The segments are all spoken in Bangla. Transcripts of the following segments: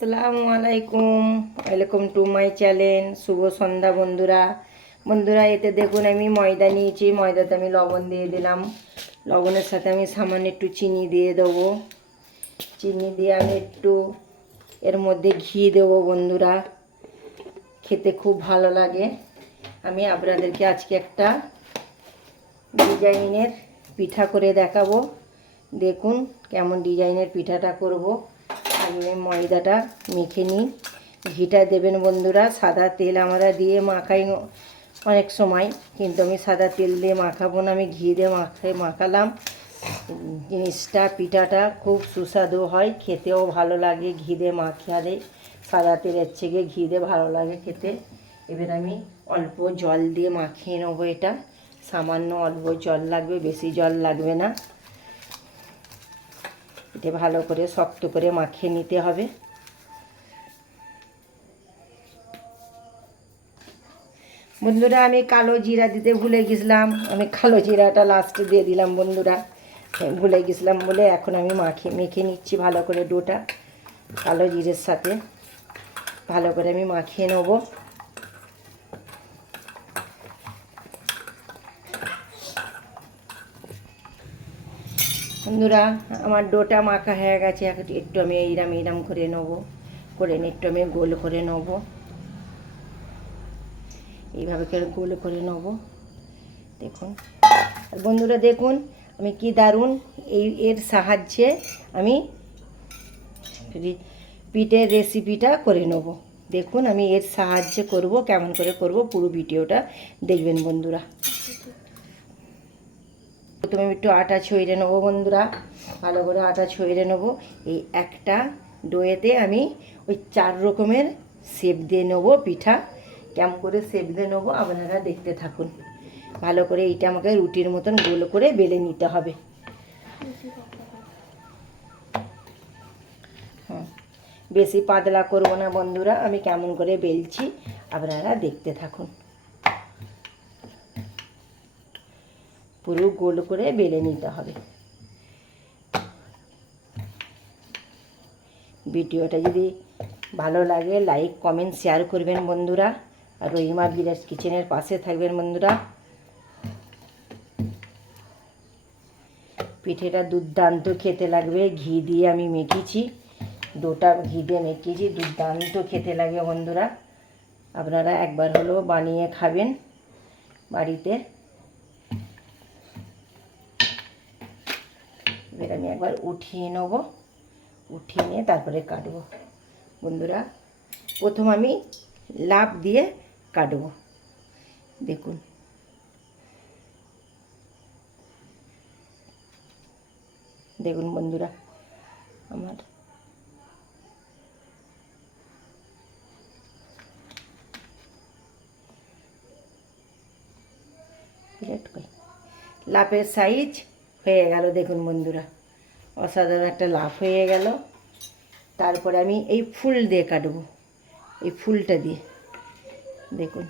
আসসালামু আলাইকুম, ওয়েলকাম টু মাই চ্যানেল। শুভ সন্ধ্যা বন্ধুরা। বন্ধুরা, এতে দেখুন আমি ময়দা নিয়েছি। ময়দাতে আমি লবণ দিয়ে দিলাম। লবণের সাথে আমি সামান্য একটু চিনি দিয়ে দেবো। চিনি দিয়ে আমি একটু এর মধ্যে ঘি দেবো বন্ধুরা। খেতে খুব ভালো লাগে। আমি আপনাদেরকে আজকে একটা ডিজাইনের পিঠা করে দেখাবো। দেখুন কেমন ডিজাইনের পিঠাটা করব। আগে ময়দাটা মেখে নিই। ঘিটা দেবেন বন্ধুরা। সাদা তেল আমরা দিয়ে মাখাই অনেক সময়, কিন্তু আমি সাদা তেল দিয়ে মাখাবো না, আমি ঘি দিয়ে মাখালাম। জিনিসটা পিঠাটা খুব সুস্বাদু হয়, খেতেও ভালো লাগে। ঘি দিয়ে মাখালে সাদা তেলের থেকে ঘি দিয়ে ভালো লাগে খেতে। এবার আমি অল্প জল দিয়ে মাখিয়ে নেবো। এটা সামান্য অল্প জল লাগবে, বেশি জল লাগবে না। এটা ভালো করে শক্ত করে মাখিয়ে নিতে হবে। বন্ধুরা, আমি কালো জিরা দিতে ভুলে গেছিলাম। আমি কালো জিরাটা লাস্টে দিয়ে দিলাম বন্ধুরা, ভুলে গেছিলাম বলে। এখন আমি মেখে নিচ্ছি ভালো করে ডোটা। কালো জিরের সাথে ভালো করে আমি মাখিয়ে নেব। বন্ধুরা, আমার ডোটা মাখা হয়ে গেছে। একটু আমি এইরাম করে নেবো, করে নিয়ে একটু আমি গোল করে নেবো। এইভাবে করে গোল করে নেব। দেখুন, আর বন্ধুরা দেখুন আমি কি দারুণ এর সাহায্যে আমি পিঠের রেসিপিটা করে নেব। দেখুন আমি এর সাহায্যে করব, কেমন করে করব পুরো ভিডিওটা দেখবেন বন্ধুরা। প্রথমে একটু আটা ছড়িয়ে নেবো বন্ধুরা। ভালো করে আটা ছড়িয়ে নেবো। এই একটা ডোয়েতে আমি ওই 4 রকমের শেপ দিয়ে নেবো পিঠা। কেমন করে শেপ দিয়ে নেবো আপনারা দেখতে থাকুন। ভালো করে এইটা আমাকে রুটির মতন গোল করে বেলে নিতে হবে। বেশি পাতলা করব না বন্ধুরা। আমি কেমন করে বেলছি আপনারা দেখতে থাকুন। পুরো গোল করে বেলে নিতে হবে। ভিডিওটা যদি ভালো লাগে লাইক কমেন্ট শেয়ার করবেন বন্ধুরা। আর রহিমা ভিলেজ কিচেনের পাশে থাকবেন বন্ধুরা। পিঠেটা দুর্দান্ত খেতে লাগবে। ঘি দিয়ে আমি মেখেছি, ডোটা ঘি দিয়ে মেখেছি, দুর্দান্ত খেতে লাগে বন্ধুরা। আপনারা একবার হলেও বানিয়ে খাবেন বাড়িতে। এবার আমি একবার উঠিয়ে নেব। উঠিয়ে নিয়ে তারপরে কাটবো বন্ধুরা। প্রথম আমি লাফ দিয়ে কাটবো। দেখুন, দেখুন বন্ধুরা আমার লাফের সাইজ হয়ে গেল। দেখুন বন্ধুরা, অসাধারণ একটা লাফ হয়ে গেল। তারপরে আমি এই ফুল দিয়ে কাটবো। এই ফুলটা দিয়ে দেখুন,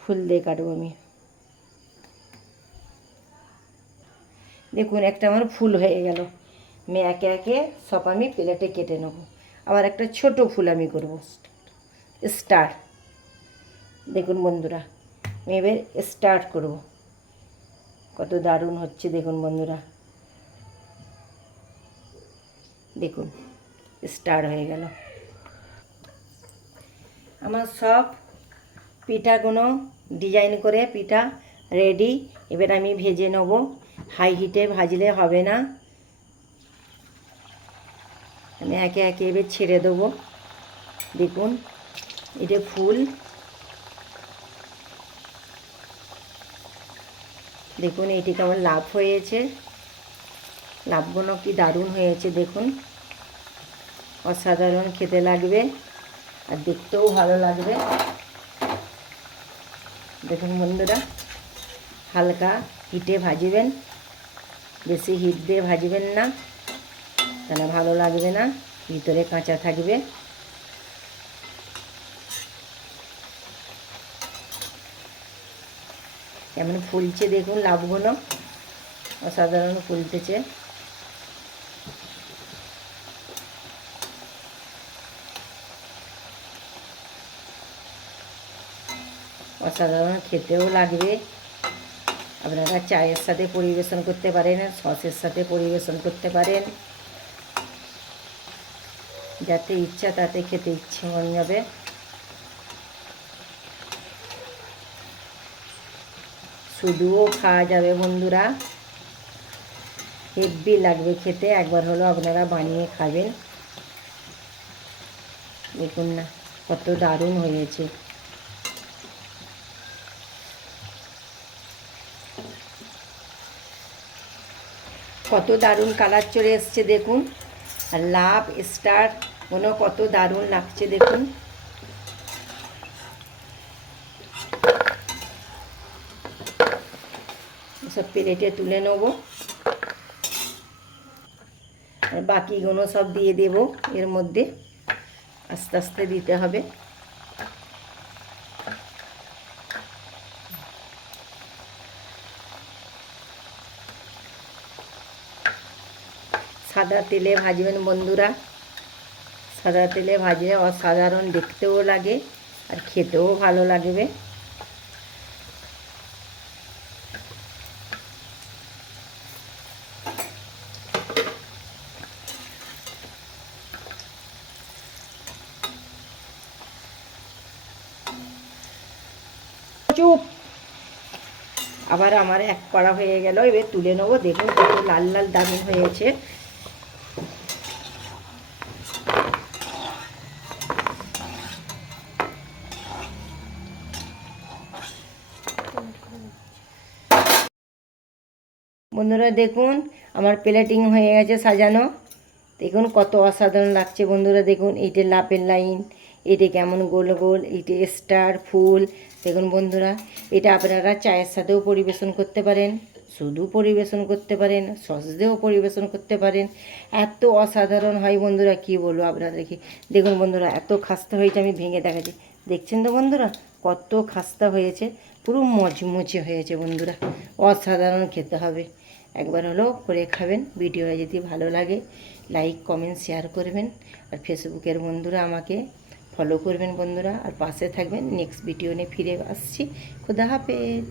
ফুল দিয়ে কাটবো আমি। দেখুন একটা আমার ফুল হয়ে গেল। আমি একে একে সব আমি প্লেটে কেটে নেব। আবার একটা ছোট ফুল আমি করব, স্টার। দেখুন বন্ধুরা, আমি এবার স্টার্ট করব। কত দারুণ হচ্ছে দেখুন বন্ধুরা। দেখুন স্টার হয়ে গেল। আমার সব পিঠাগুলো ডিজাইন করে পিঠা রেডি। এবার আমি ভেজে নেব। হাই হিটে ভাজলে হবে না। আমি একে একে এবার ছেড়ে দেবো। দেখুন এটা ফুল। দেখুন এটি কেমন লাভ হয়েছে। লাভগুলো কি দারুণ হয়েছে দেখুন। অসাধারণ খেতে লাগবে আর দেখতেও ভালো লাগবে। দেখুন বন্ধুরা, হালকা হিটে ভাজবেন, বেশি হিট দিয়ে ভাজবেন না, তাহলে ভালো লাগবে না, ভিতরে কাঁচা থাকবে। কেমন ফুলছে দেখুন লাভগুলো, অসাধারণ ফুলতেছে। অসাধারণ খেতেও লাগবে। আপনারা চায়ের সাথে পরিবেশন করতে পারেন, সসের সাথে পরিবেশন করতে পারেন, যাতে ইচ্ছা তাতে খেতে ইচ্ছে মন যাবে। শুধুও খাওয়া যাবে বন্ধুরা, হেভি লাগবে খেতে। একবার হলো আপনারা বানিয়ে খাবেন। দেখুন না কত দারুণ হয়েছে। কত দারুণ কালার চলে এসছে দেখুন। আর লাভ স্টার কোনো কত দারুণ লাগছে দেখুন। সব প্লেটে তুলে নেব, আর বাকিগুলো সব দিয়ে দেব এর মধ্যে। আস্তে আস্তে দিতে হবে। সাদা তেলে ভাজবেন বন্ধুরা, সাদা তেলে ভাজলে অসাধারণ দেখতেও লাগে আর খেতেও ভালো লাগবে। চুপ। আবার আমার এক কড়া হয়ে গেল, এবার তুলে নেবো। দেখুন কত লাল লাল দারুণ হয়েছে। বন্ধুরা দেখুন আমার প্লেটিং হয়ে গেছে সাজানো। দেখুন কত অসাধারণ লাগছে বন্ধুরা। দেখুন এইটা লাপের লাইন, এটা কেমন গোল গোল, এইটা স্টার ফুল। দেখুন বন্ধুরা, এটা আপনারা চায়ের সাথেও পরিবেশন করতে পারেন, শুধু পরিবেশন করতে পারেন, সস দিয়েও পরিবেশন করতে পারেন। এত অসাধারণ হয় বন্ধুরা, কী বলবো আপনাদেরকে। দেখুন বন্ধুরা এত খাস্তা হয়েছে, আমি ভেঙে দেখাচ্ছি। দেখছেন তো বন্ধুরা কত খাস্তা হয়েছে, পুরো মচমচে হয়েছে বন্ধুরা। অসাধারণ খেতে হবে। একবার হলেও করে খাবেন। ভিডিওটা যদি ভালো লাগে লাইক কমেন্ট শেয়ার করবেন। আর ফেসবুকের বন্ধুরা আমাকে ফলো করবেন বন্ধুরা, আর পাশে থাকবেন। নেক্সট ভিডিও নিয়ে ফিরে আসছি। খুদা হাফেজ।